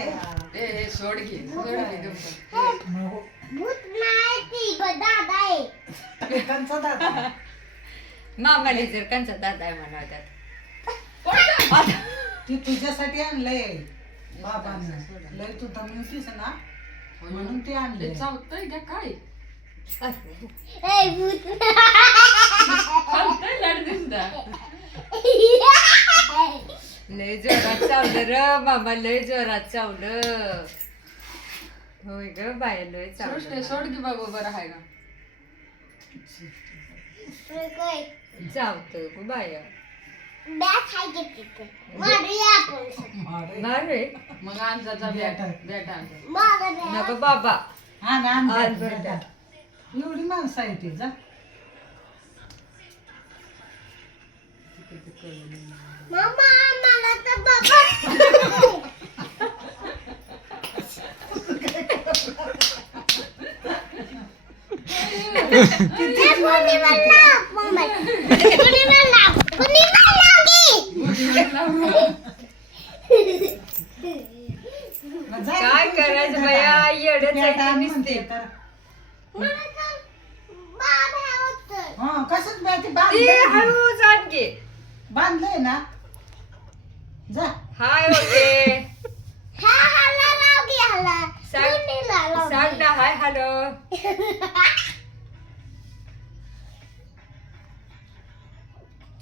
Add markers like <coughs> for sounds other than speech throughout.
ए ए, सोड घे सोड घे गप्प. नको. भूत नाही ती ग दादा आहे. कंचा दादा मामाने जर कंचा दादा आहे आता ती तुझ्यासाठी आणलंय. बाबांना. लय तू दमवतीस ना? म्हणून ते आणले चावतंय का काय? ए भूत <laughs> लाड दिसता लय जोरात चावलं र मामा लय जोरात चावलं. होय ग बाय लय सृष्टी चावलं. सोड की बाबा बरं आहे का? काय चावतं ग बाय. बॅट हाय की तिथे. मारूया आपण. मारे. मारे मग आणजाचा बॅट बॅट आण मारा बॅट नको बाबा. आण आण आण बॅट, बरं. बॅट. एवढी माणसं आहे ती जा. मामा. काय करायचं बाया? बॅट येडच आण आहे म्हणते नुसते. तर. मला तर. बाबा होतं हा कसं बॅट ती बांधलंय? हळूच आणखी बांधलंय ना. जा. Hi okay. हा सांग ना हाय हॅलो. <laughs>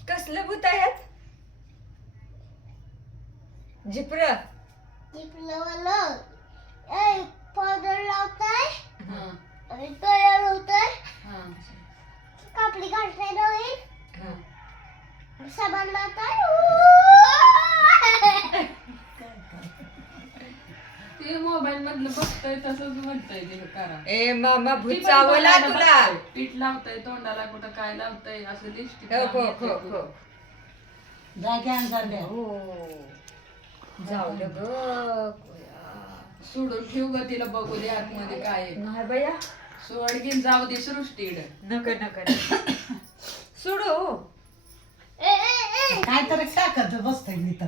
कसलं भूत आहेत? वालं ए पावडर लावताय. हा. आणि होतंय हा. कापडी काढताय नवीन हा. साबण लावताय. तसंच म्हणतंय ते करा ए मामा भूत चावला तुला. पीठ लावतंय तोंडाला कुठं काय लावतंय असं लिपस्टिक हो हो हो हो. झाल्या हो. जावलं ग सोडून ठेव ग तिला बघू दे आतमध्ये काय आहे. नाही बया. सोड घेऊन जाऊ दे सृष्टीड नका नका <coughs> सोडू. ए ए ए काय तर टाकत बसतोय मी तर.